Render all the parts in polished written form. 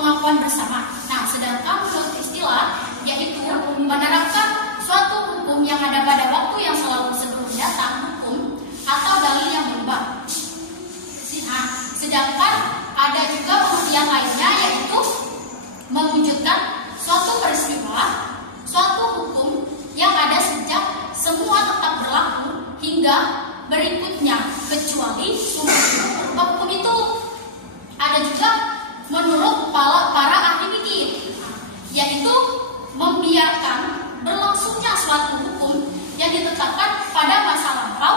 pengakuan bersama. Nah, sedangkan menurut istilah yaitu menerapkan suatu hukum yang ada pada waktu yang selalu sebelum datang hukum atau dalil yang berubah. Nah, sedangkan ada juga pengertian lainnya yaitu mewujudkan suatu peristiwa, suatu hukum yang ada sejak semua tetap berlaku hingga berikutnya kecuali sumber berubah hukum itu. Ada juga menurut para ahli fikih yaitu membiarkan berlangsungnya suatu hukum yang ditetapkan pada masa lampau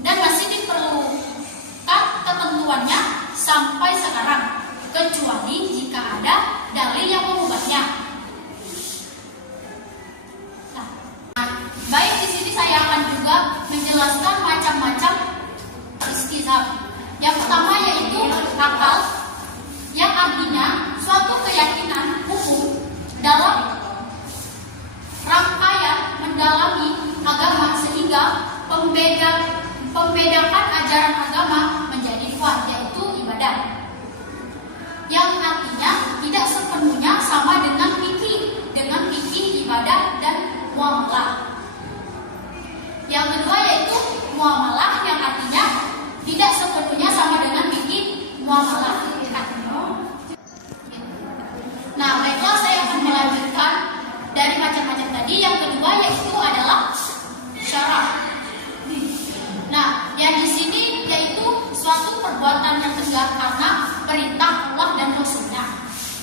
dan masih diperlukan ketentuannya sampai sekarang kecuali jika ada dalil yang mengubahnya. Nah, baik, di sini saya akan juga menjelaskan macam-macam istihad. Yang pertama yaitu akal, yang artinya suatu keyakinan hukum dalam rangkaian mendalami agama sehingga pembedakan ajaran agama menjadi kuat, yaitu ibadah. Yang artinya tidak sepenuhnya sama dengan fikih, ibadah dan muamalah. Yang kedua yaitu muamalah, yang artinya tidak sepenuhnya sama dengan fikih muamalah. Nah, baiklah, saya akan melanjutkan dari macam-macam tadi. Yang kedua yaitu adalah syarak. Nah, yang di sini yaitu suatu perbuatan yang tegak karena perintah Allah dan Rasulnya,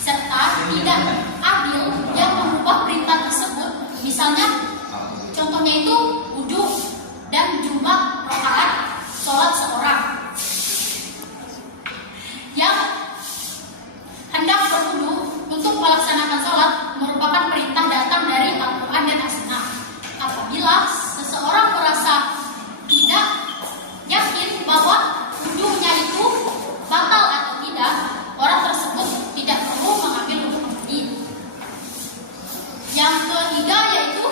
serta tidak adil yang mengubah perintah tersebut. Misalnya, contohnya itu wudhu dan jumlah rakaat sholat seorang. Yang hendak berwudhu untuk melaksanakan sholat merupakan perintah datang dari Al-Quran dan As-Sunnah. Apabila seseorang merasa tidak yakin bahwa wudhunya itu batal atau tidak, orang tersebut tidak perlu mengambil wudhu kembali. Yang ketiga yaitu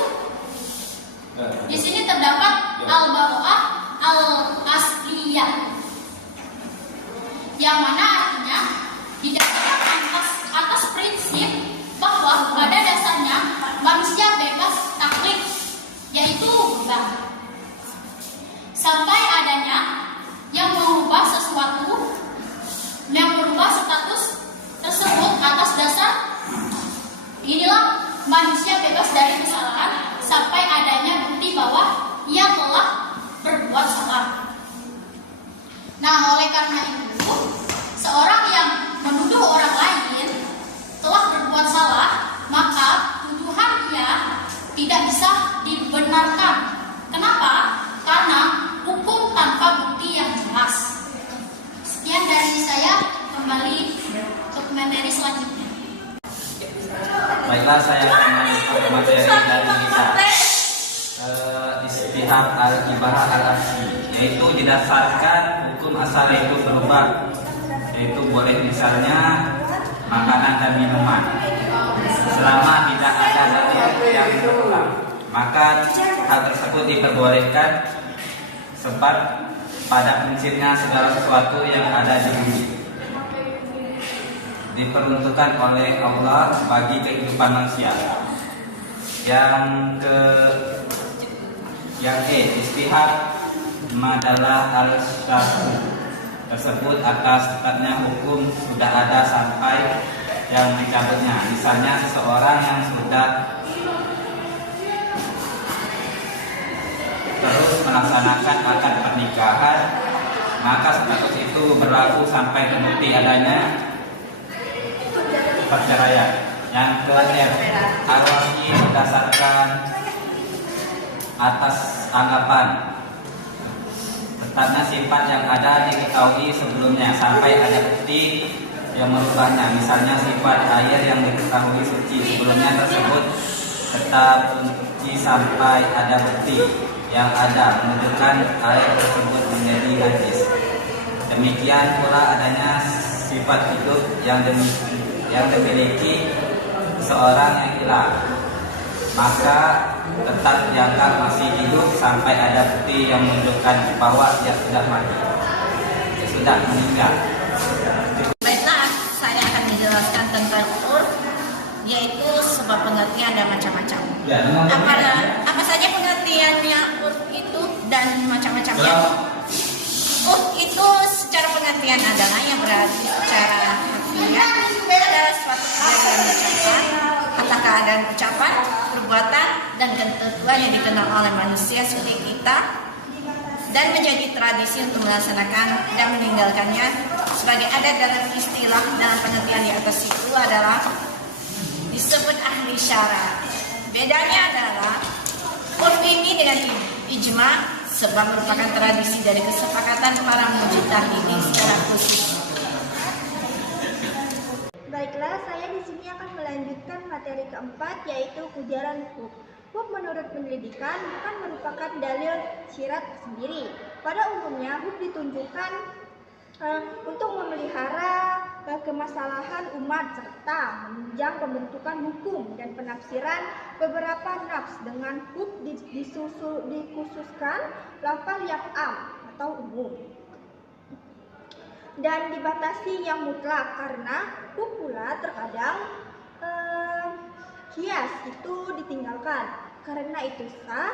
di sini terdapat al-bara'ah al-asliyah, yang mana artinya didasarkan atas prinsip bahwa pada dasarnya manusia bebas taklid, yaitu berubah, sampai adanya yang mengubah sesuatu, yang berubah status tersebut atas dasar inilah manusia bebas dari kesalahan sampai adanya bukti bahwa ia telah berbuat salah. Nah, oleh karena itu, seorang yang menuduh orang lain telah berbuat salah, maka tuduhannya tidak bisa dibenarkan. Kenapa? Karena hukum tanpa bukti yang jelas. Sekian dari saya, kembali untuk materi selanjutnya. Baiklah, saya akan melanjutkan materi dari kita istihad al-ibarah al-asli, yaitu didasarkan hukum asal itu berubah, yaitu boleh misalnya makanan dan minuman selama tidak ada dalil yang berulang, maka hal tersebut diperbolehkan sebab pada prinsipnya segala sesuatu yang ada di bumi diperuntukkan oleh Allah bagi kehidupan manusia. Yang istihad adalah al-syar'u tersebut atas tetapnya hukum sudah ada sampai yang mencabutnya. Misalnya seseorang yang sudah terus melaksanakan akad pernikahan, maka status itu berlaku sampai terbukti adanya perceraian. Yang arwahi berdasarkan atas anggapan tetapnya sifat yang ada diketahui sebelumnya sampai ada bukti yang merubahnya. Misalnya sifat air yang diketahui suci sebelumnya tersebut tetap suci sampai ada bukti yang ada menunjukkan air tersebut menjadi najis. Demikian pula adanya sifat hidup yang dimiliki seorang yang hilang, maka tetap dianggap masih hidup sampai ada bukti yang menunjukkan bahwa dia sudah mati, dia sudah meninggal. Baiklah, saya akan menjelaskan Apa saja pengertiannya urf itu dan macam-macamnya? Urf itu secara pengertian adalah yang berarti secara harfiah adalah suatu keadaan ucapan, atau keadaan ucapan, perbuatan, dan ketentuan yang dikenal oleh manusia seperti kita dan menjadi tradisi untuk melaksanakan dan meninggalkannya sebagai adat dalam istilah dalam pengertian di atas itu adalah disebut ahli syarat. Bedanya adalah urf ini dengan ijma sebab merupakan tradisi dari kesepakatan para mujtahidin secara khusus. Baiklah, saya di sini akan melanjutkan materi keempat, yaitu ujaran hukm. Hukm menurut pendidikan bukan merupakan dalil syarat sendiri. Pada umumnya, hukm ditunjukkan untuk memelihara kemasalahan umat serta menunjang pembentukan hukum dan penafsiran beberapa nafs dengan hukm dikhususkan lafal yang am atau umum dan dibatasi yang mutlak karena pula terkadang kias itu ditinggalkan. Karena itu sah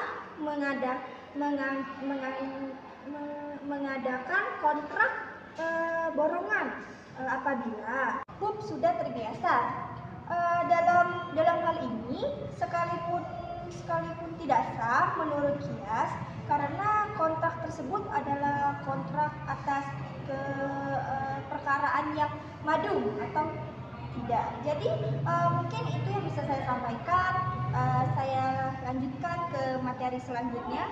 mengadakan kontrak borongan apabila hukm sudah terbiasa. Dalam hal ini sekalipun tidak sah menurut kias karena kontrak tersebut adalah kontrak atas perkaraan yang madum atau tidak. Jadi mungkin itu yang bisa saya sampaikan. Saya lanjutkan ke materi selanjutnya.